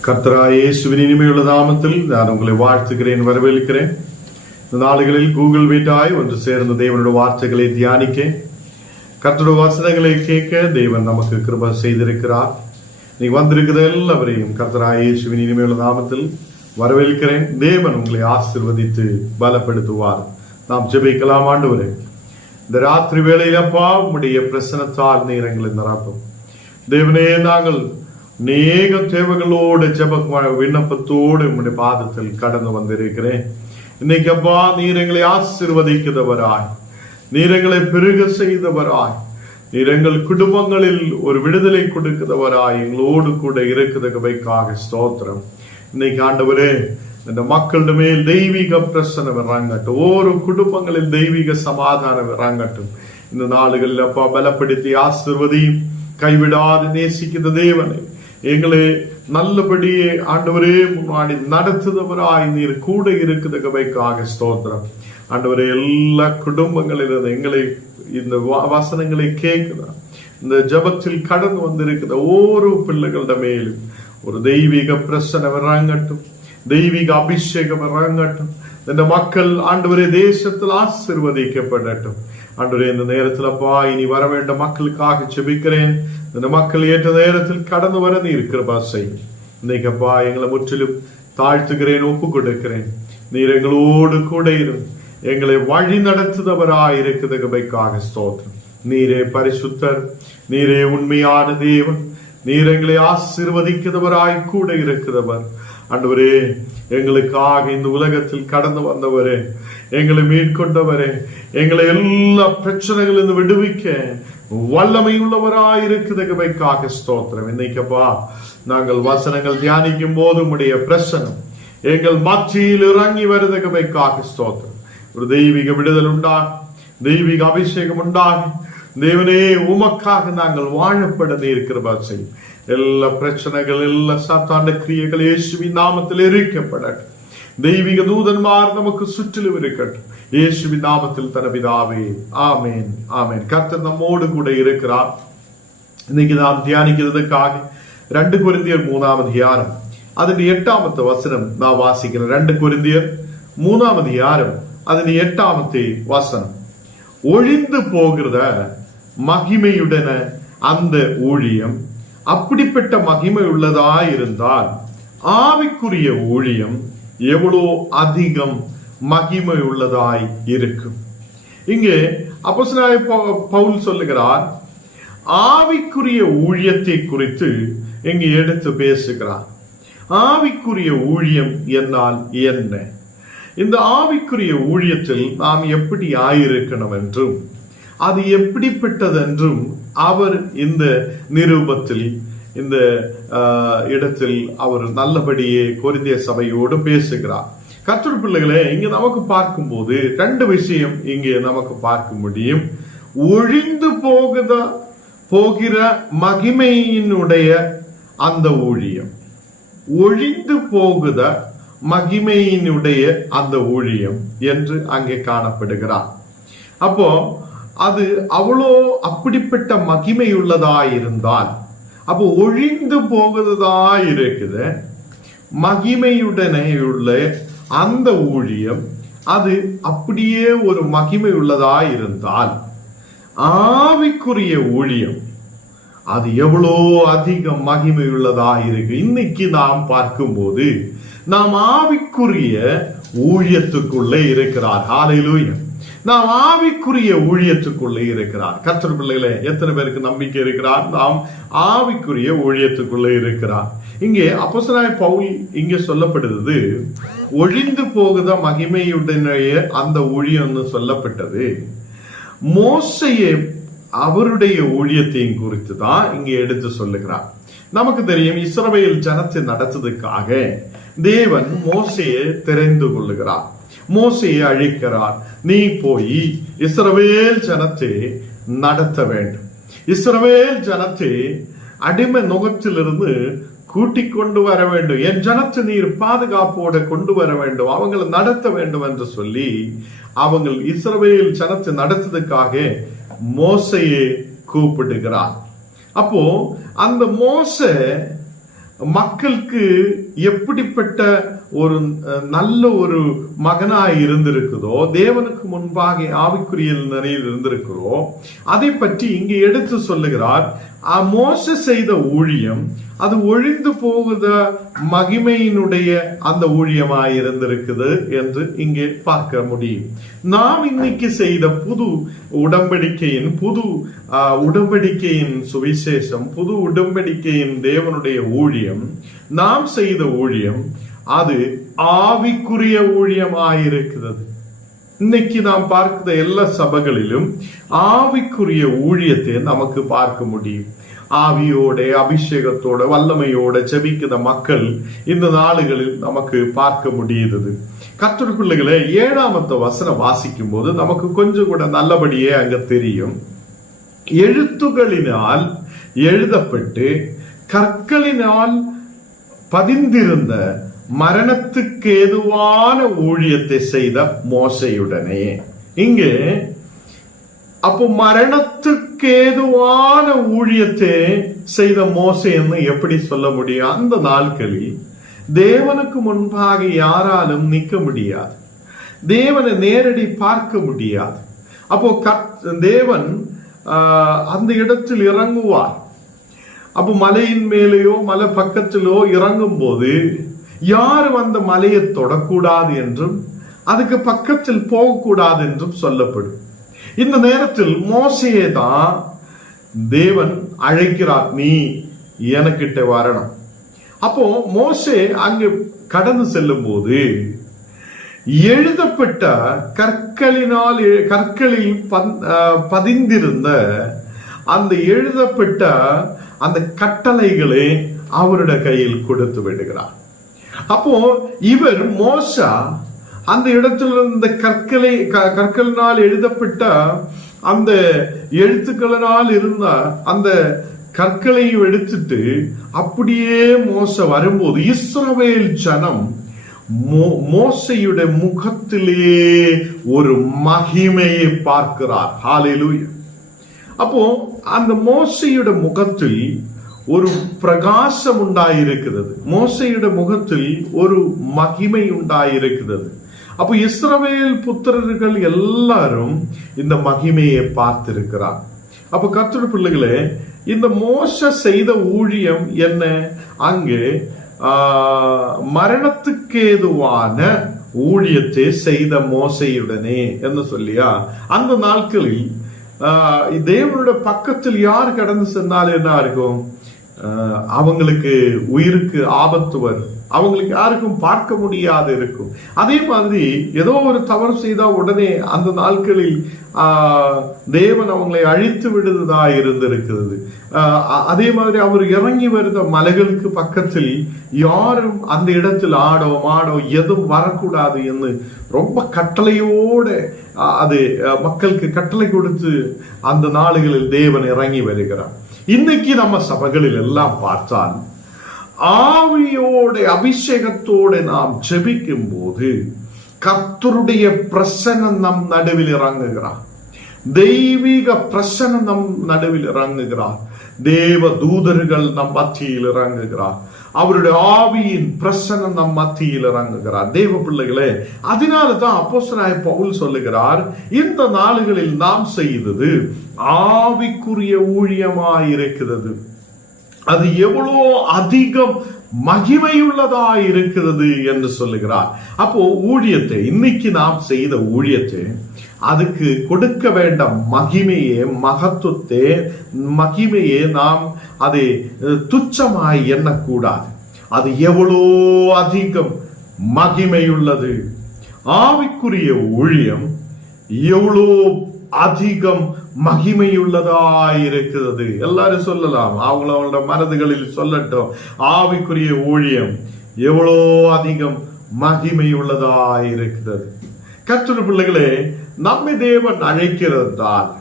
கர்த்தராய் இயேசுவின் இனிமையுள்ள நாமத்தில் நான் உங்களை வாழ்த்துகிறேன் வரவேற்கிறேன் இந்த நாடுகளில் கூகுள் வீட்டாய் ஒன்று சேர்ந்த தேவனுடைய வார்த்தைகளை தியானிக்க கர்த்தருடைய வசனங்களை கேட்க தேவன் நமக்கு கிருப செய்திருக்கிறார் நீ வந்திருக்கிற எல்லாவரையும் கர்த்தராய் இயேசுவின் இனிமையுள்ள நாமத்தில் வரவேற்கிறேன் தேவன் உங்களை ஆசிர்வதித்து பலப்படுத்துவார் நாம் ஜெபிக்கலாம் ஆண்டவரே இந்த ராத்திரி வேளையிலப்பா உம்முடைய பிரசனத்தால் நீரங்களை நிரப்பும் தேவனே நாங்கள் அநேக தேவைகளோடு ஜெப விண்ணப்பத்தோடு உம்முடைய பாதத்தில் கடந்து வந்திருக்கிறேன் இன்னைக்கு அப்பா நீர் எங்களை ஆசிர்வதிக்கிறவராய் நீர் எங்களை பெருக செய்தவராய் நீர் எங்கள் குடும்பங்களில் ஒரு விடுதலை கொடுக்கிறவராய் எங்களோடு கூட இருக்கிறதுக்காக ஸ்தோத்திரம் இன்னைக்கு ஆண்டவரே இந்த மக்களிட மேல் தெய்வீக பிரசனம் வராங்கட்டும் ஒவ்வொரு குடும்பங்களில் தெய்வீக சமாதானம் வராங்கட்டும் இந்த நாளுகளில் அப்பா பலப்படுத்தி ஆசிர்வதியும் கைவிடாது நேசிக்கிற தேவனை எங்களை நல்லபடியே ஆண்டவரே முன்னாடி நடத்துதவராய் நீர் கூட இருக்குதுக்காக ஸ்தோத்திரம். ஆண்டவரே எல்லா குடும்பங்களிலிருந்து எங்களை இந்த வசனங்களை கேட்குதா? இந்த ஜபத்தில் கடந்து வந்திருக்கிற ஒவ்வொரு பிள்ளைகளிட மேலும் ஒரு தெய்வீக பிரசனை வராங்கட்டும் தெய்வீக அபிஷேகம் வராங்கட்டும் இந்த மக்கள் ஆண்டவரே தேசத்தில் ஆசிர்வதிக்கப்படட்டும். ஆண்டவரே இந்த நேரத்தில் அப்பா இனி வர வேண்ட மக்களுக்காக செபிக்கிறேன் இந்த மக்கள் ஏற்ற நேரத்தில் கடந்து வர நீ இருக்கிற பாசை இன்னைக்கு அப்பா எங்களை முற்றிலும் தாழ்த்துகிறேன் ஒப்பு கொடுக்கிறேன் நீர் எங்களோடு கூட இரும். எங்களை வழி நடத்துதவராய் இருக்கிறதுக்காக ஸ்தோத்திரம். நீரே பரிசுத்தர் நீரே உண்மையான தேவன். நீர் எங்களை ஆசிர்வதிக்கிறவராய் கூட இருக்கிறவர். அன்றுவரே எங்களுக்காக இந்த உலகத்தில் கடந்து வந்தவரே எங்களை மீட்கொண்டவரே எங்களை எல்லா பிரச்சனைகளிலிருந்து விடுவிக்க வல்லமை உள்ளவராய் இருக்குதுக்காக ஸ்தோத்திரம். இன்னைக்கப்பா நாங்கள் வசனங்கள் தியானிக்கும் போது உடைய பிரசனம் எங்கள் மத்தியில் இறங்கி வருதுக்காக ஸ்தோத்திரம். ஒரு தெய்வீக விடுதல் உண்டாகும் தெய்வீக அபிஷேகம் உண்டாகும் தேவனே உமக்காக நாங்கள் வாழப்பட இருக்கிறபா செய்யும். எல்லா பிரச்சனைகள் எல்லா சாத்தாண்ட கிரியைகள் இயேசுவின் நாமத்தில் தெய்வீக தூதன்மார் நமக்கு சுற்றிலும் இருக்கட்டும் இயேசுவின் நாமத்தில் தனபிதாவே ஆமேன் ஆமேன் கர்த்தர் நம்மோடு கூட இருக்கிறார் இன்னைக்கு நாம் தியானிக்கிறதுக்காக ரெண்டு குருந்தியர் மூணாம் அதிகாரம் அதன் எட்டாமத்து வசனம் நான் வாசிக்கிறேன் ரெண்டு குருந்தியர் மூணாம் அதிகாரம் அதன் எட்டாமத்து வசனம் ஒழிந்து போகிறத மகிமையுடன அந்த ஊழியம் அப்படிப்பட்ட மகிமை உள்ளதா இருந்தால் ஆவிக்குரிய ஊழியம் எவ்வளோ அதிகம் மகிமை உள்ளதாய் இருக்கும். இங்கே அப்போஸ்தலனாகிய பவு- பவுல் சொல்லுகிறார் ஆவிக்குரிய ஊழியத்தை குறித்து இங்கு எடுத்து பேசுகிறார். ஆவிக்குரிய ஊழியம் என்னால் என்ன? இந்த ஆவிக்குரிய ஊழியத்தில் நாம் எப்படி ஆயிருக்கணும் என்றும் அது எப்படிப்பட்டதென்றும் அவர் இந்த நிரூபத்தில் இந்த இடத்தில் அவர் நல்லபடியே கொரிந்திய சபையோடு பேசுகிறார். கற்றுரு பிள்ளைகளே இங்க நமக்கு பார்க்கும்போது ரெண்டு விஷயம் இங்கே நமக்கு பார்க்க முடியும். ஒழிந்து போகுத? போகிற மகிமையினுடைய அந்த ஊழியம். ஒழிந்து போகுத? மகிமையினுடைய அந்த ஊழியம் என்று அங்கே காணப்படுகிறார். அப்போ அது அவ்வளோ அப்படிப்பட்ட மகிமையுள்ளதாயிருந்தால் அப்போ ஒழிந்து போகிறதா இருக்குது. மகிமையுடனே உள்ள அந்த ஊழியம் அது அப்படியே ஒரு மகிமை உள்ளதா இருந்தால் ஆவிக்குரிய ஊழியம் அது எவ்வளோ அதிகம் மகிமை உள்ளதா இருக்கு. இன்னைக்கு நாம் பார்க்கும்போது நாம் ஆவிக்குரிய ஊழியத்துக்குள்ளே இருக்கிறார். காலையிலும் நாம் ஆவிக்குரிய ஊழியத்துக்குள்ளே இருக்கிறார். கர்த்தர் பிள்ளைகளே எத்தனை பேருக்கு நம்பிக்கை இருக்கிறார்? நாம் ஆவிக்குரிய ஊழியத்துக்குள்ளே இருக்கிறார். இங்கே அப்போஸ்தலனாகிய பவுல் இங்கே சொல்லப்படுது ஒழிந்து போகுத மகிமையுடைய அந்த ஊழியம்னு சொல்லப்பட்டது. மோசையை அவருடைய ஊழியத்தையும் குறித்து தான் இங்கே எடுத்து சொல்லுகிறார். நமக்கு தெரியும் இஸ்ரவேல் ஜனத்தை நடத்ததுக்காக தேவன் மோசையை தெரிந்து கொள்ளுகிறார். மோசையை அழிக்கிறார். நீ போய் இஸ்ரவேல் ஜனத்தை நடத்த வேண்டும். இஸ்ரவேல் ஜனத்தை அடிமை நுகத்திலிருந்து கூட்டி கொண்டு வர வேண்டும். என் ஜனத்தை நீர் பாதுகாப்போட கொண்டு வர வேண்டும். அவங்களை நடத்த வேண்டும் என்று சொல்லி அவங்கள் இஸ்ரவேல் ஜனத்தை நடத்ததுக்காக மோசையை கூப்பிடுகிறார். அப்போ அந்த மோச மக்களுக்கு எப்படிப்பட்ட ஒரு நல்ல ஒரு மகனாய் இருந்திருக்குதோ தேவனுக்கு முன்பாக ஆவிக்குரிய நிலையில் இருந்திருக்கிறோ அதை பற்றி இங்கு எடுத்து சொல்லுகிறார் மோச செய்த ஊழியம் அது ஒழிந்து போகுத மகிமையினுடைய அந்த ஊழியமாய் இருந்திருக்குது என்று இங்கே பார்க்க முடியும். நாம் இன்னைக்கு செய்த புது உடம்படிக்கையின் புது ஆஹ், சுவிசேஷம் புது உடம்படிக்கையின் தேவனுடைய ஊழியம் நாம் செய்த ஊழியம் அது ஆவிக்குரிய ஊழியமாயிருக்கிறது. இன்னைக்கு நாம் பார்க்கிற எல்லா சபைகளிலும் ஆவிக்குரிய ஊழியத்தை நமக்கு பார்க்க முடியும். ஆவியோட அபிஷேகத்தோட வல்லமையோட ஜெபிக்கிற மக்கள் இந்த நாடுகளில் நமக்கு பார்க்க முடியுது. கர்த்தர் பிள்ளைகளை ஏழாமத்த வசனம் வாசிக்கும் போது நமக்கு கொஞ்சம் கூட நல்லபடியே அங்க தெரியும். எழுத்துகளினால் எழுதப்பட்டு கற்களினால் பதிந்திருந்த மரணத்துக்கு ஏதுவான ஊழியத்தை செய்த மோசையுடனே. இங்கே அப்போ மரணத்துக்கு ஏதுவான ஊழியத்தை செய்த மோசைன்னு எப்படி சொல்ல முடியும் அந்த நாட்களில் தேவனுக்கு முன்பாக யாராலும் நிற்க முடியாது. தேவனை நேரடி பார்க்க முடியாது. அப்போ தேவன் ஆஹ், அந்த இடத்தில் இறங்குவார். அப்போ மலையின் மேலேயோ மலை பக்கத்திலோ இறங்கும் போது யாரும் அந்த மலையை தொடக்கூடாது என்றும் அதுக்கு பக்கத்தில் போகக்கூடாது என்றும் சொல்லப்படும். இந்த நேரத்தில் மோசையே தான் தேவன் அழைக்கிறார் நீ எனக்கிட்ட வரணும். அப்போ மோசே அங்கு கடந்து செல்லும் போது எழுதப்பட்ட கற்களினால் கற்களில் பந்- அஹ், பதிந்திருந்த அந்த எழுதப்பட்ட அந்த கட்டளைகளை அவருடைய கையில் கொடுத்து விடுகிறார். அப்போ இவர் மோசா அந்த இடத்துல இருந்த கற்களை க- கற்களினால் எழுதப்பட்ட அந்த எழுத்துக்களினால் இருந்த அந்த கற்களையும் எடுத்துட்டு அப்படியே மோச வரும்போது இஸ்ரவேல் ஜனம் மோ- மோசையுடைய முகத்திலே ஒரு மகிமையை பார்க்கிறார். ஹாலேலூயா அப்போ அந்த மோசையுடைய முகத்தில் ஒரு பிரகாசம் உண்டாயிருக்கிறது மோசையுடைய முகத்தில் ஒரு மகிமை உண்டாயிருக்கிறது அப்போ இஸ்ரவேல் புத்திரர்கள் எல்லாரும் இந்த மகிமையை பார்த்திருக்கிறார் அப்ப கத்திர பிள்ளைகளே இந்த மோச செய்த ஊழியம் என்ன அங்கே ஆஹ், மரணத்துக்கேதுவான ஊழியத்தை செய்த மோசையுடனே என்று சொல்லியா அந்த நாட்களில் ஆஹ், தேவனுடைய பக்கத்தில் யார் கடந்து சென்றால் என்ன இருக்கும் அவங்களுக்கு உயிருக்கு ஆபத்து வரும். அவங்களுக்கு யாருக்கும் பார்க்க முடியாது இருக்கும். அதே மாதிரி ஏதோ ஒரு தவறு செய்தால் உடனே அந்த நாட்களில் தேவன் அவங்களை அழித்து விடுதா இருந்திருக்கிறது. அதே மாதிரி அவர் இறங்கி வருத மலைகளுக்கு பக்கத்தில் யாரும் அந்த இடத்தில் ஆடோ மாடோ எதுவும் வரக்கூடாது என்று ரொம்ப கட்டளையோட அது மக்களுக்கு கட்டளை கொடுத்து அந்த நாடுகளில் தேவன் இறங்கி வருகிறார். இன்னைக்கு நம்ம சபைகளில் எல்லாம் பார்த்தால் ஆவியோட அபிஷேகத்தோட நாம் ஜெபிக்கும் போது கர்த்தருடைய பிரசன்னம் நம் நடுவில் இறங்குகிறார் தெய்வீக பிரசன்னம் நம் நடுவில் இறங்குகிறார் தேவ தூதர்கள் நம் மத்தியில் இறங்குகிறார் அவருடைய ஆவியின் பிரசனம் நம் மத்தியில் இறங்குகிறார். தேவ பிள்ளைகளே அதனால தான் அப்போஸ்தலனாய பவுல் சொல்லுகிறார் இந்த நாளுகளில் நாம் செய்தது ஆவிக்குரிய ஊழியமாயிருக்கிறது. அது எவ்வளோ அதிகம் மகிமையுள்ளதா இருக்கிறது என்று சொல்லுகிறார். அப்போ ஊழியத்தை இன்னைக்கு நாம் செய்த ஊழியத்தை அதுக்கு கொடுக்க வேண்ட மகிமையே மகத்துவத்தை மகிமையே நாம் அதை துச்சமாய் எண்ணக்கூடாது. அது எவ்வளோ அதிகம் மகிமையுள்ளது. ஆவிக்குரிய ஊழியம் எவ்வளோ அதிகம் மகிமையுள்ளதாயிருக்கிறது. எல்லாரும் சொல்லலாம். அவங்கள அவங்களோட மனதுகளில் சொல்லட்டும். ஆவிக்குரிய ஊழியம் எவ்வளோ அதிகம் மகிமையுள்ளதாயிருக்கிறது. கற்றொரு கற்றுள்ள பிள்ளைகளே நம்மை தேவன் அழைக்கிறதால்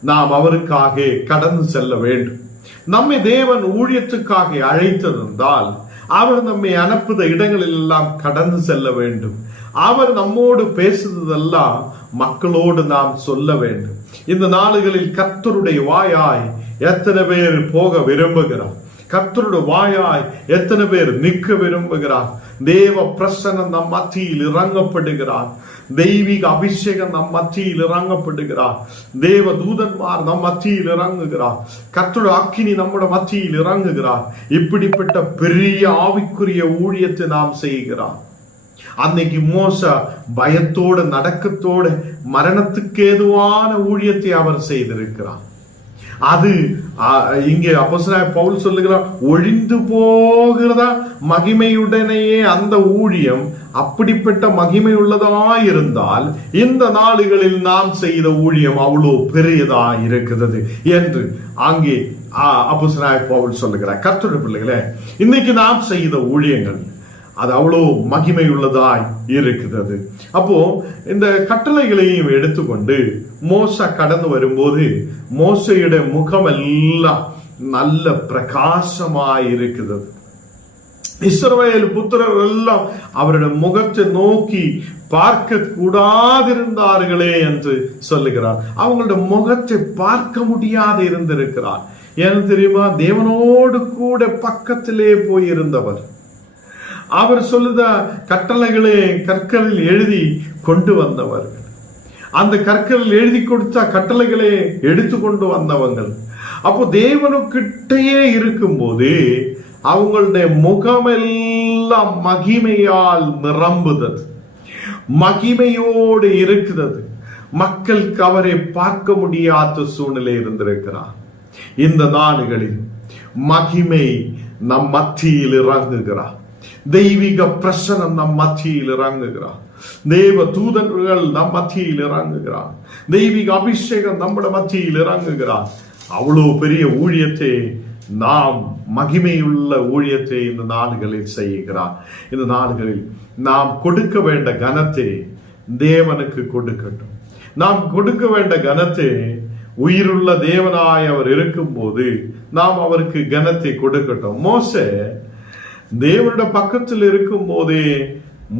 நாம் அவருக்காக கடந்து செல்ல வேண்டும். நம்மை தேவன் ஊழியத்துக்காக அழைத்திருந்தால் அவர் நம்மை அனுப்புத இடங்களில் எல்லாம் கடந்து செல்ல வேண்டும். அவர் நம்மோடு பேசுவதெல்லாம் மக்களோடு நாம் சொல்ல வேண்டும். இந்த நாளுகளில் கத்தருடைய வாயாய் எத்தனை பேர் போக விரும்புகிறார்? கர்த்தருடைய வாயாய் எத்தனை பேர் நிற்க விரும்புகிறார்? தேவ பிரசனம் நம் மத்தியில் இறங்கப்படுகிறார். தெய்வீக அபிஷேகம் நம் மத்தியில் இறங்கப்படுகிறார். தேவ தூதன்மார் நம் மத்தியில் இறங்குகிறார். கத்தோட அக்கினி நம்முடைய மத்தியில் இறங்குகிறார். இப்படிப்பட்ட பெரிய ஆவிக்குரிய ஊழியத்தை நாம் செய்கிறார். அன்னைக்கு மோச பயத்தோட நடக்கத்தோட மரணத்துக்கு ஏதுவான ஊழியத்தை அவர் செய்திருக்கிறார். அது இங்கே அப்போஸ்தலனாகிய பவுல் சொல்லுகிறார் ஒழிந்து போகிறதா? மகிமையுடனேயே அந்த ஊழியம் அப்படிப்பட்ட மகிமை உள்ளதா இருந்தால் இந்த நாடுகளில் நாம் செய்த ஊழியம் அவ்வளோ பெரியதா இருக்கிறது என்று அங்கே அப்போஸ்தலனாகிய பவுல் சொல்லுகிறார். கர்த்தருடைய பிள்ளைகளே இன்னைக்கு நாம் செய்த ஊழியங்கள் அது அவ்வளோ மகிமை உள்ளதாய் இருக்கிறது. அப்போ இந்த கட்டளைகளையும் எடுத்துக்கொண்டு மோச கடந்து வரும்போது மோசையுடைய முகம் எல்லாம் நல்ல பிரகாசமாய் இருக்கிறது. இஸ்ரவேல் புத்திரர் எல்லாம் அவருடைய முகத்தை நோக்கி பார்க்க கூடாதிருந்தார்களே என்று சொல்லுகிறார். அவங்களோட முகத்தை பார்க்க முடியாது இருந்திருக்கிறார். ஏன்னு தெரியுமா? தேவனோடு கூட பக்கத்திலே போயிருந்தவர். அவர் சொல்லுத கட்டளைகளை கற்களில் எழுதி கொண்டு வந்தவர்கள். அந்த கற்களில் எழுதி கொடுத்த கட்டளைகளை எடுத்து கொண்டு வந்தவங்கள். அப்போ தேவனுக்கிட்டேயே இருக்கும்போது அவங்களுடைய முகமெல்லாம் மகிமையால் நிரம்புதது. மகிமையோடு இருக்கிறது மக்களுக்கு அவரை பார்க்க முடியாத சூழ்நிலை இருந்திருக்கிறார். இந்த நாடுகளில் மகிமை நம் மத்தியில் இறங்குகிறார். தெய்வீக பிரசனம் நம் மத்தியில் இறங்குகிறார் தேவ தூதர்கள் நம் மத்தியில் இறங்குகிறார் தெய்வீக அபிஷேகம் நம்முடைய மத்தியில் இறங்குகிறார் அவ்வளோ பெரிய ஊழியத்தை நாம் மகிமையுள்ள ஊழியத்தை இந்த நாடுகளில் செய்கிறார் இந்த நாடுகளில் நாம் கொடுக்க வேண்ட கனத்தை தேவனுக்கு கொடுக்கட்டும் நாம் கொடுக்க வேண்ட கனத்தை உயிருள்ள தேவனாய் அவர் இருக்கும்போது நாம் அவருக்கு கனத்தை கொடுக்கட்டும் மோச தேவனோட பக்கத்தில் இருக்கும் போதே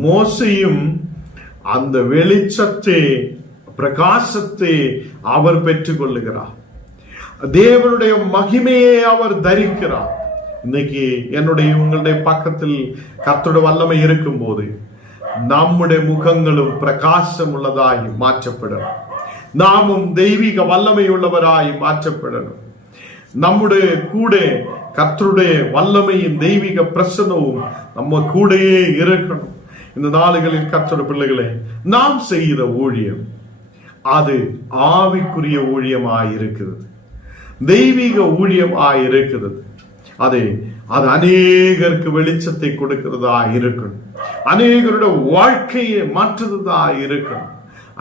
மோசையும் அந்த வெளிச்சத்தை பிரகாசத்தை அவர் பெற்றுக் கொள்ளுகிறார் தேவனுடைய மகிமையை அவர் தரிக்கிறார். இன்னைக்கு என்னுடைய உங்களுடைய பக்கத்தில் கத்தோட வல்லமை இருக்கும் போது நம்முடைய முகங்களும் பிரகாசம் உள்ளதாய் மாற்றப்படும் நாமும் தெய்வீக வல்லமை உள்ளவராய் மாற்றப்படணும். நம்முடைய கூட கத்தருடைய வல்லமையும் தெய்வீக பிரசனமும் நம்ம கூடயே இருக்கணும். இந்த நாளுகளில் கத்தோட பிள்ளைகளை நாம் செய்த ஊழியம் அது ஆவிக்குரிய ஊழியமாய் இருக்கிறது தெய்வீக ஊழியமாய் இருக்கிறது அது அது அநேகருக்கு வெளிச்சத்தை கொடுக்கிறதா இருக்கணும் அநேகருடைய வாழ்க்கையை மாற்றுறதா இருக்கணும்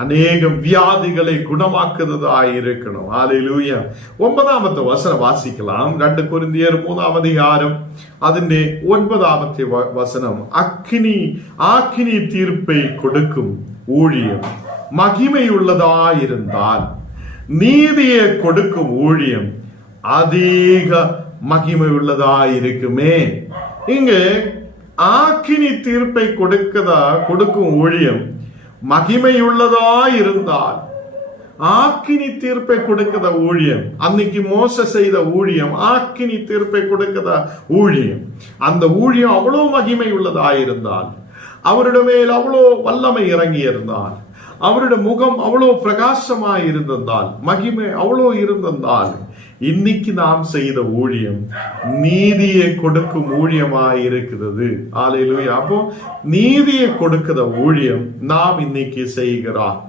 அநேக வியாதிகளை குணமாக்குறதா இருக்கணும். ஆலையிலூயா ஒன்பதாமത്തെ வசனம் வாசிக்கலாம். രണ്ട് കുരിന്തിയർ മൂന്നാം അധികാരം അതിന്റെ ഒൻപതാമത്തെ വസനം അഗ്നി ആഗ്നി തീർപ്പை കൊടുക്കും ஊழியம் மகிமையுள்ளதாயிருந்தால் நீதியை கொடுக்கும் ஊழியம் அதிக மகிமையுள்ளதாயிருக்குமே. இங்கு ஆக்கினி தீர்ப்பை கொடுக்கதா கொடுக்கும் ஊழியம் மகிமையுள்ளதா இருந்தால் ஆக்கினி தீர்ப்பை கொடுக்கத ஊழியம் அன்னைக்கு மோச செய்த ஊழியம் ஆக்கினி தீர்ப்பை கொடுக்கத ஊழியம். அந்த ஊழியம் அவ்வளோ மகிமை உள்ளதாயிருந்தால் அவருடைய மேல் அவ்வளோ வல்லமை இறங்கி இருந்தால் அவருடைய முகம் அவ்வளோ பிரகாசமாய் இருந்திருந்தால் மகிமை அவ்வளோ இருந்திருந்தால் இன்னைக்கு நாம் செய்த ஊழியம் நீதியை கொடுக்கும் ஊழியமாக இருக்கிறது ஆலையிலுயா அப்போ நீதியை கொடுக்கிற ஊழியம் நாம் இன்னைக்கு செய்கிறோம்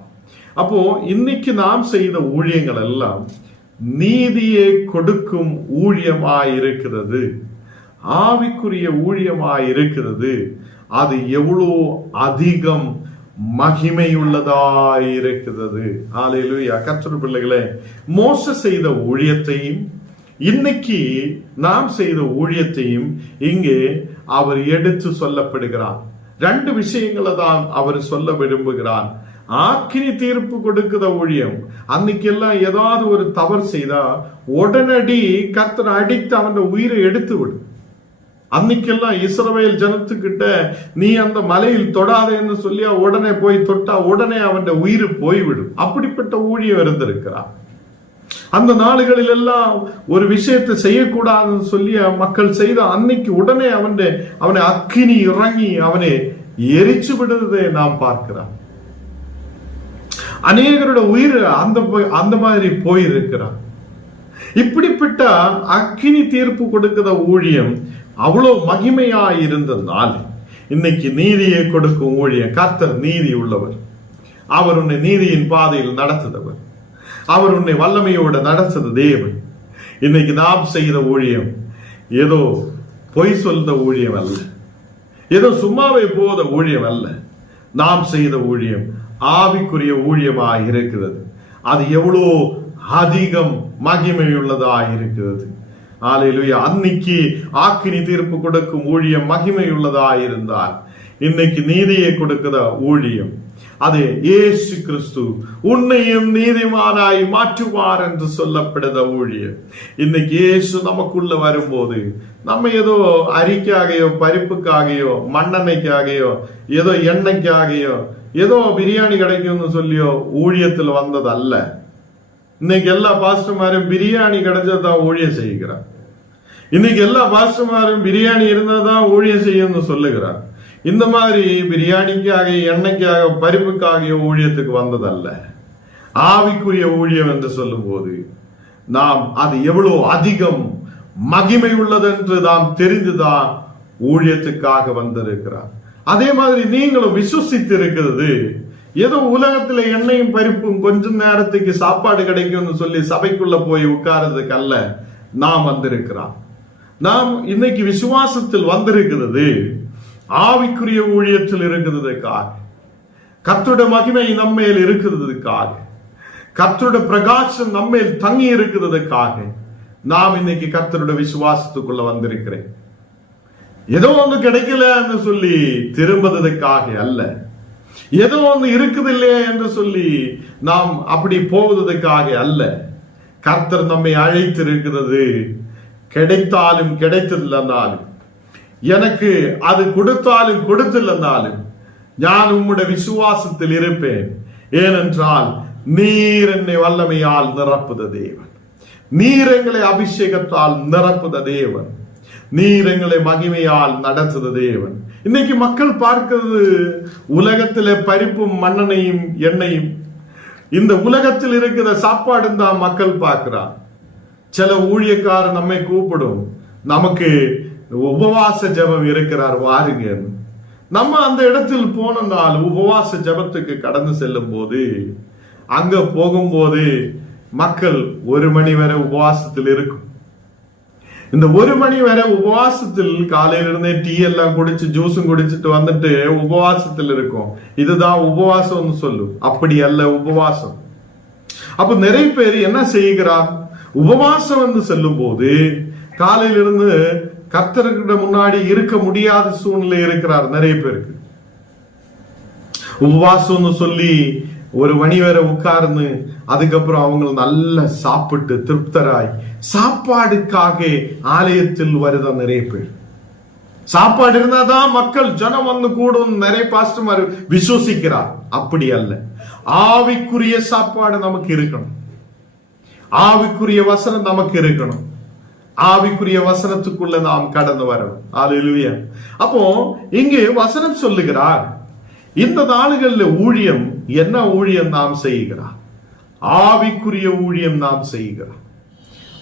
அப்போ இன்னைக்கு நாம் செய்த ஊழியங்கள் எல்லாம் நீதியை கொடுக்கும் ஊழியமாய் இருக்கிறது ஆவிக்குரிய ஊழியமாய் இருக்கிறது அது எவ்வளோ அதிகம் மகிமையுள்ளதாய் இருக்கிறது ஆலையிலுயா கற்று பிள்ளைகளே மோச செய்த ஊழியத்தையும் இன்னைக்கு நாம் செய்த ஊழியத்தையும் இங்கே அவர் எடுத்து சொல்லப்படுகிறார். ரெண்டு விஷயங்களை தான் அவர் சொல்ல விரும்புகிறார். ஆக்கினி தீர்ப்பு கொடுக்கிற ஊழியம். அன்னைக்கெல்லாம் ஏதாவது ஒரு தவறு செய்தா உடனடி கர்த்தர் அடித்து அவன் உயிரை எடுத்து விடும். அன்னைக்கெல்லாம் இஸ்ரவேல் ஜனத்துக்கிட்ட நீ அந்த மலையில் தொடாதேன்னு சொல்லி உடனே போய் தொட்டா உடனே அவன் உயிர் போய்விடும். அப்படிப்பட்ட ஊழியம் இருந்திருக்கிறான். அந்த நாடுகளில் எல்லாம் ஒரு விஷயத்தை செய்யக்கூடாதுன்னு சொல்லி மக்கள் செய்த அன்னைக்கு உடனே அவன் அவனை அக்கினி இறங்கி அவனை எரிச்சு விடுறதை நாம் பார்க்கிறான் அநேகரோட உயிர் அந்த அந்த மாதிரி போயிருக்கிறான். இப்படிப்பட்ட அக்கினி தீர்ப்பு கொடுக்கிற ஊழியம் அவ்வளோ மகிமையா இருந்ததுனால இன்னைக்கு நீதியை கொடுக்கும் ஊழியம் கர்த்தர் நீதி உள்ளவர். அவர் உன்னை நீதியின் பாதையில் நடத்துதவர். அவர் உன்னை வல்லமையோட நடத்துது தேவன். இன்னைக்கு நாம் செய்த ஊழியம் ஏதோ பொய் சொல்ற ஊழியம் அல்ல. ஏதோ சும்மாவே போத ஊழியம் அல்ல. நாம் செய்த ஊழியம் ஆவிக்குரிய ஊழியமாக இருக்கிறது. அது எவ்வளோ அதிகம் மகிமையுள்ளதாக இருக்கிறது ஆலையிலுயா அன்னைக்கு ஆக்கினி தீர்ப்பு கொடுக்கும் ஊழியம் மகிமையுள்ளதாக இருந்தால் இன்னைக்கு நீதியை கொடுக்கிற ஊழியம் அது ஏசு கிறிஸ்து உன்னையும் நீதிமானாய் மாற்றுவார் என்று சொல்லப்படுத ஊழியம். இன்னைக்கு இயேசு நமக்குள்ள வரும்போது நம்ம ஏதோ அரிக்காகையோ பருப்புக்காகையோ மண்ணெண்ணெய்க்காகையோ ஏதோ எண்ணெய்க்காகையோ ஏதோ பிரியாணி கிடைக்கும்னு சொல்லியோ ஊழியத்தில் வந்ததல்ல. இன்னைக்கு எல்லா பாஸ்டர்மாரும் பிரியாணி கிடைச்சதான் ஊழியம் செய்கிறார். இன்னைக்கு எல்லா பாஸ்டர்மாரும் பிரியாணி இருந்தாதான் ஊழியம் செய்யும்னு சொல்லுகிறார். இந்த மாதிரி பிரியாணிக்காக எண்ணெய்க்காக பருப்புக்காக ஊழியத்துக்கு வந்ததல்ல. ஆவிக்குரிய ஊழியம் என்று சொல்லும்போது நாம் அது எவ்வளவு அதிகம் மகிமை உள்ளது என்று நாம் தெரிந்துதான் ஊழியத்துக்காக வந்திருக்கிறார். அதே மாதிரி நீங்களும் விசுவசித்து இருக்கிறது ஏதோ உலகத்துல எண்ணெயும் பருப்பும் கொஞ்ச நேரத்துக்கு சாப்பாடு கிடைக்கும்னு சொல்லி சபைக்குள்ள போய் உட்கார்றதுக்கு அல்ல நாம் வந்திருக்கிறோம். நாம் இன்னைக்கு விசுவாசத்தில் வந்திருக்கிறது. ஆவிக்குரிய ஊழியத்தில் இருக்கிறதுக்காக கத்தோட மகிமை நம்மேல் இருக்கிறதுக்காக கத்தோட பிரகாசம் நம்மேல் தங்கி இருக்கிறதுக்காக நாம் இன்னைக்கு கத்தருடைய விசுவாசத்துக்குள்ள வந்திருக்கிறேன். ஏதோ ஒன்று கிடைக்கலன்னு சொல்லி திரும்புறதுக்காக அல்ல. ஏதோ ஒன்று இருக்குது இல்லையா என்று சொல்லி நாம் அப்படி போவதற்காக அல்ல. கர்த்தர் நம்மை அழைத்திருக்கிறது. கிடைத்தாலும் கிடைத்ததில்லைனாலும் எனக்கு அது கொடுத்தாலும் கொடுத்திருந்தாலும் நான் உம்முடைய விசுவாசத்தில் இருப்பேன். ஏனென்றால் நீர் என்னை வல்லமையால் நிரப்புத தேவன். நீர் எங்களை அபிஷேகத்தால் நிரப்புத தேவன். நீர் எங்களை மகிமையால் நடத்துத தேவன். இன்னைக்கு மக்கள் பார்க்கிறது உலகத்திலே பறிப்பும் மண்ணெண்ணையும் எண்ணெயும். இந்த உலகத்தில் இருக்கிற சாப்பாடு தான் மக்கள் பார்க்கிறார் சில ஊழியக்காரர் நம்மை கூப்பிடும். நமக்கு உபவாச ஜெபம் இருக்கிறார் வாருங்க. நம்ம அந்த இடத்தில் போனால் உபவாச ஜெபத்துக்கு கடந்து செல்லும் போது அங்க போகும்போது மக்கள் ஒரு மணி வரை உபவாசத்தில் இருக்கும். இந்த ஒரு மணி வரை உபவாசத்தில் காலையில இருந்தே டீ எல்லாம் குடிச்சு ஜூஸும் குடிச்சிட்டு வந்துட்டு உபவாசத்தில் இருக்கும். இதுதான் உபவாசம்னு சொல்லும் அப்படி அல்ல உபவாசம். அப்ப நிறைய பேர் என்ன செய்கிறா? உபவாசம் வந்து செல்லும் போது காலையில இருந்து கர்த்தர்கிட்ட முன்னாடி இருக்க முடியாத சூழ்நிலை இருக்கிறார் நிறைய பேருக்கு. உபவாசம்னு சொல்லி ஒரு மணி வரை உட்கார்ந்து அதுக்கப்புறம் அவங்க நல்லா சாப்பிட்டு திருப்தராய் சாப்பாடுக்காக ஆலயத்தில் வருத நிறைய பேர். சாப்பாடு இருந்தாதான் மக்கள் ஜனம் வந்து கூடும் நிறைய பாஸ்டர் விசுவசிக்கிறார். அப்படி அல்ல. ஆவிக்குரிய சாப்பாடு நமக்கு இருக்கணும். ஆவிக்குரிய வசனம் நமக்கு இருக்கணும். ஆவிக்குரிய வசனத்துக்குள்ள நாம் கடந்து வரணும். ஆலையிலுயா அப்போ இங்கே வசனம் சொல்லுகிறார் இந்த நாடுகள்ல ஊழியம் என்ன ஊழியம் நாம் செய்கிறார்? ஆவிக்குரிய ஊழியம் நாம் செய்கிறார்.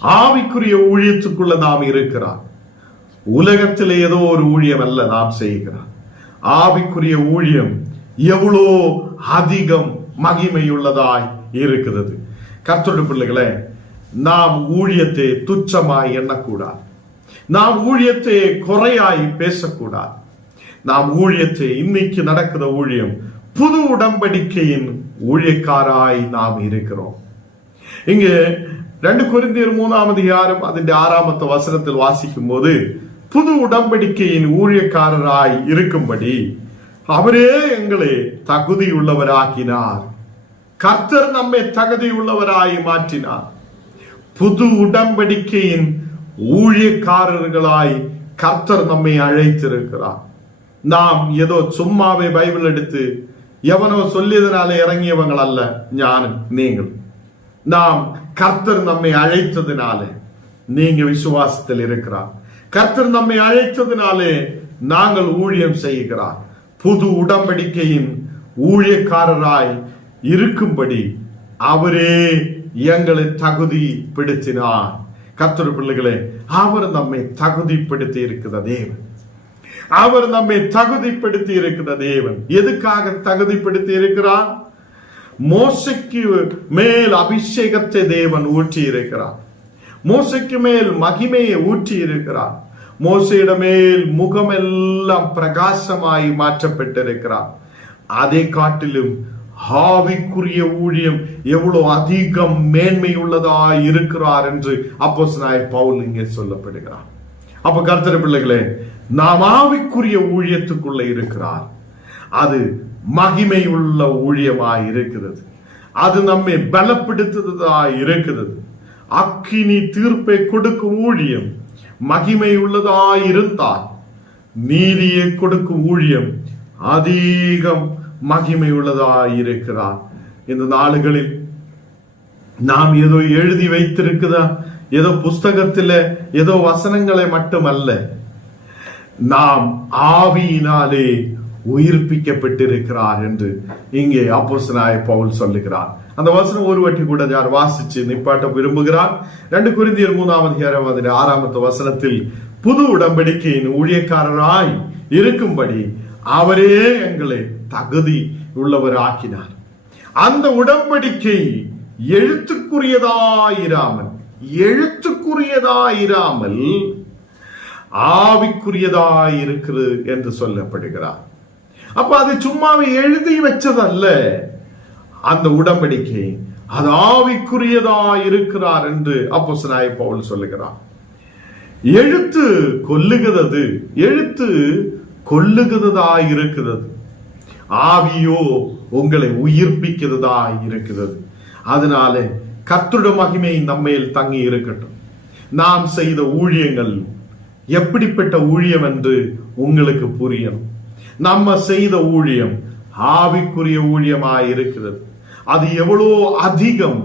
ஆவிக்குரிய ஊழியத்துக்குள்ள நாம் இருக்கிறார். உலகத்தில் ஏதோ ஒரு ஊழியம் அல்ல நாம் செய்கிறார். ஆவிக்குரிய ஊழியம் எவ்வளோ அதிகம் மகிமையுள்ளதாய் இருக்கிறது. கர்த்தருடைய பிள்ளைகளே நாம் ஊழியத்தை துச்சமாய் எண்ணக்கூடாது. நாம் ஊழியத்தை குறையாய் பேசக்கூடாது. நாம் ஊழியத்தை இன்னைக்கு நடக்கிற ஊழியம் புது உடம்படிக்கையின் ஊழியக்காராய் நாம் இருக்கிறோம். இங்கு ரெண்டு குருந்தியர் மூணாம் அதிகாரம் അതിന്റെ ആറാമത്തെ വസനത്തിൽ വാസിക്കും போது புது உடம்படிக்கையின் ஊழியக்காரராய் இருக்கும்படி அவரே எங்களை தகுதியுள்ளவராக்கினார் கர்த்தர் நம்மை தகுதியுள்ளவராய் மாற்றினார் புது உடம்படிக்கையின் ஊழியக்காரர்களாய் கர்த்தர் நம்மை அழைத்திருக்கிறார் நாம் ஏதோ சும்மாவே பைபிள் எடுத்து எவனோ சொல்லியதனால இறங்கியவங்கள் அல்ல ஞானம் நீங்கள் நாம் கர்த்தர் நம்மை அழைத்ததினாலே நீங்க விசுவாசத்தில் இருக்கிறார். கர்த்தர் நம்மை அழைத்ததினாலே நாங்கள் ஊழியம் செய்கிறார். புது உடம்படிக்கையின் ஊழியக்காரராய் இருக்கும்படி அவரே எங்களை தகுதி பிடித்தினார் கர்த்தர் பிள்ளைகளே அவர் நம்மை தகுதிப்படுத்தி இருக்கிற தேவன். அவர் நம்மை தகுதிப்படுத்தி இருக்கிற தேவன். எதுக்காக தகுதிப்படுத்தி இருக்கிறார்? மோசைக்கு மேல் அபிஷேகத்தை தேவன் ஊற்றி இருக்கிறார் மோசைக்கு மேல் மகிமையை ஊற்றி இருக்கிறார் மோசையிட மேல் முகமெல்லாம் பிரகாசமாய் மாற்றப்பட்டிருக்கிறார். அதை காட்டிலும் ஆவிக்குரிய ஊழியம் எவ்வளவு அதிகம் மேன்மை உள்ளதா இருக்கிறார் என்று அப்போஸ்தலனாய் பவுல் இங்கே சொல்லப்படுகிறார். அப்ப கருத்தர பிள்ளைகளே நாம் ஆவிக்குரிய ஊழியத்துக்குள்ள இருக்கிறார். அது மகிமை உள்ள ஊழியமாய் இருக்கிறது. அது நம்மை பலப்படுத்துவதாய் இருக்கிறது. அக்கினி தீர்ப்பை கொடுக்கும் ஊழியம் மகிமை உள்ளதாய் இருந்தால் நீதியை கொடுக்கும் ஊழியம் அதிகம் மகிமை உள்ளதாய் இருக்கிறார். இந்த நாளுகளில் நாம் ஏதோ எழுதி வைத்திருக்குதா ஏதோ புஸ்தகத்தில் ஏதோ வசனங்களை மட்டுமல்ல நாம் ஆவியினாலே உயிர்ப்பிக்கப்பட்டிருக்கிறார் என்று இங்கே அப்போசனாய பவுல் சொல்லுகிறார். அந்த வசனம் ஒரு வாட்டி கூட யார் வாசிச்சு நிப்பாட்ட விரும்புகிறார்? ரெண்டு குறிந்தியர் மூணாவது அதிகாரம் அதில் ஆறாமத்து வசனத்தில் புது உடன்படிக்கையின் ஊழியக்காரராய் இருக்கும்படி அவரே எங்களை தகுதி உள்ளவர் ஆக்கினார் அந்த உடன்படிக்கை எழுத்துக்குரியதாயிராமல் எழுத்துக்குரியதாயிராமல் ஆவிக்குரியதாயிருக்கிறது என்று சொல்லப்படுகிறார். அப்ப அது சும்மாவே எழுதி வச்சதல்ல. அந்த உடம்படிக்கை அது ஆவிக்குரியதா இருக்கிறார் என்று அப்போ அப்போஸ்தலனாய பவுல் சொல்லுகிறார் எழுத்து கொல்லுகிறது எழுத்து கொல்லுகிறதா இருக்கிறது. ஆவியோ உங்களை உயிர்ப்பிக்கிறதா இருக்கிறது. அதனால கத்துட மகிமை நம்மையில் தங்கி இருக்கட்டும். நாம் செய்த ஊழியங்கள் எப்படிப்பட்ட ஊழியம் என்று உங்களுக்கு புரியணும். நம்ம செய்த ஊழியம் ஆவிக்குரிய ஊழியமாய் இருக்கிறது அது எவ்வளோ அதிகம்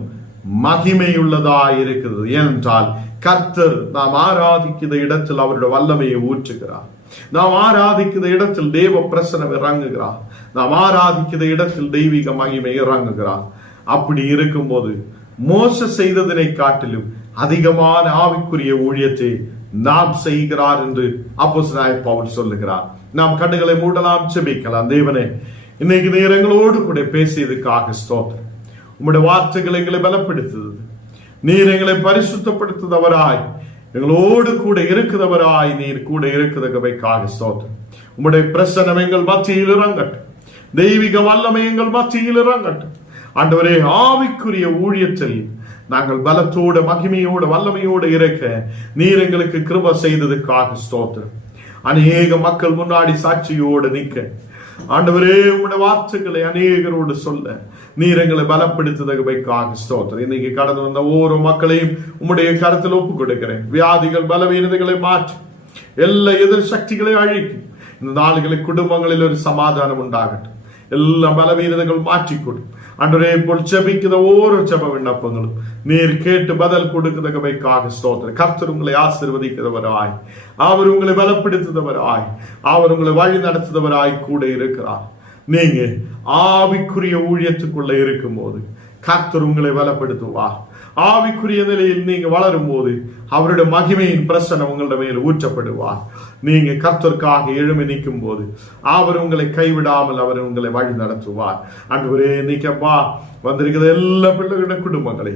மகிமையுள்ளதா இருக்கிறது ஏனென்றால் கர்த்தர் நாம் ஆராதிக்கிற இடத்தில் அவருடைய வல்லமையை ஊற்றுகிறார். நாம் ஆராதிக்கிற இடத்தில் தெய்வ பிரசனம் இறங்குகிறார். நாம் ஆராதிக்கிற இடத்தில் தெய்வீக மகிமை இறங்குகிறார். அப்படி இருக்கும்போது மோச செய்ததனை காட்டிலும் அதிகமான ஆவிக்குரிய ஊழியத்தை நாம் செய்கிறார் என்று அப்போஸ்தலனாய பவுல் சொல்லுகிறார். நாம் கண்ணுகளை மூடலாம் செபிக்கலாம். தேவனே இன்னைக்கு நேரங்களோடு கூட பேசியதுக்காக ஸ்தோத்திரம். உம்முடைய வார்த்தைகள் எங்களை பலப்படுத்துது. நீர் எங்களை பரிசுத்தப்படுத்துதவராய் எங்களோடு கூட இருக்கிறவராய் நீர் கூட இருக்கிறதவைக்காக ஸ்தோத்திரம். உம்முடைய பிரசனம் எங்கள் மத்தியில் இறங்கட்டும். தெய்வீக வல்லமை எங்கள் மத்தியில் இறங்கட்டும். ஆண்டவரே ஆவிக்குரிய ஊழியத்தில் நாங்கள் பலத்தோடு மகிமையோடு வல்லமையோடு இருக்க நீர் எங்களுக்கு கிருப செய்ததுக்காக ஸ்தோத்திரம். அநேக மக்கள் முன்னாடி சாட்சியோடு நிற்க. ஆண்டவரே உம்முடைய வார்த்தைகளை அநேகரோடு சொல்ல நீர் எங்களை பலப்படுத்துதற்காக ஸ்தோத்திரம். இன்னைக்கு கடந்து வந்த ஒவ்வொரு மக்களையும் உம்முடைய கருத்தில் ஒப்புக் கொடுக்கிறேன். வியாதிகள் பலவீனதைகளை மாற்றி எல்லா எதிர் சக்திகளை அழிக்கும். இந்த நாளுகளில் குடும்பங்களில் ஒரு சமாதானம் உண்டாகட்டும். எல்லா பலவீனதைகள் மாற்றிக்கொடு அன்றே போல் ஜெபிக்கிற ஓரோ ஜெப விண்ணப்பங்களும் நீர் கேட்டு பதில் கொடுக்கிறவைக்காக ஸ்தோத்திரம் கர்த்தர் உங்களை ஆசிர்வதிக்கிறவராய் அவர் உங்களை பலப்படுத்துகிறவராய் அவர் உங்களை வழி நடத்துகிறவராய் கூட இருக்கிறார் நீங்க ஆவிக்குரிய ஊழியத்துக்குள்ள இருக்கும்போது கர்த்தர் உங்களை பலப்படுத்துவார் ஆவிக்குரிய நிலையில் நீங்க வளரும் போது அவருடைய மகிமையின் பிரசனம் உங்களோட மேல் ஊற்றப்படுவார். நீங்க கர்த்தருக்காக எழுமை நிற்கும் போது அவர் உங்களை கைவிடாமல் அவர் உங்களை வழி நடத்துவார். அன்பரே நீக்கப்பா. வந்திருக்கிற எல்லா பிள்ளைகளுடைய குடும்பங்களை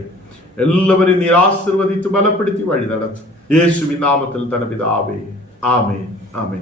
எல்லாவரையும் நீர் ஆசிர்வதித்து பலப்படுத்தி வழி நடத்தும் இயேசுவின் நாமத்தில் தனபிதாவே ஆமே ஆமே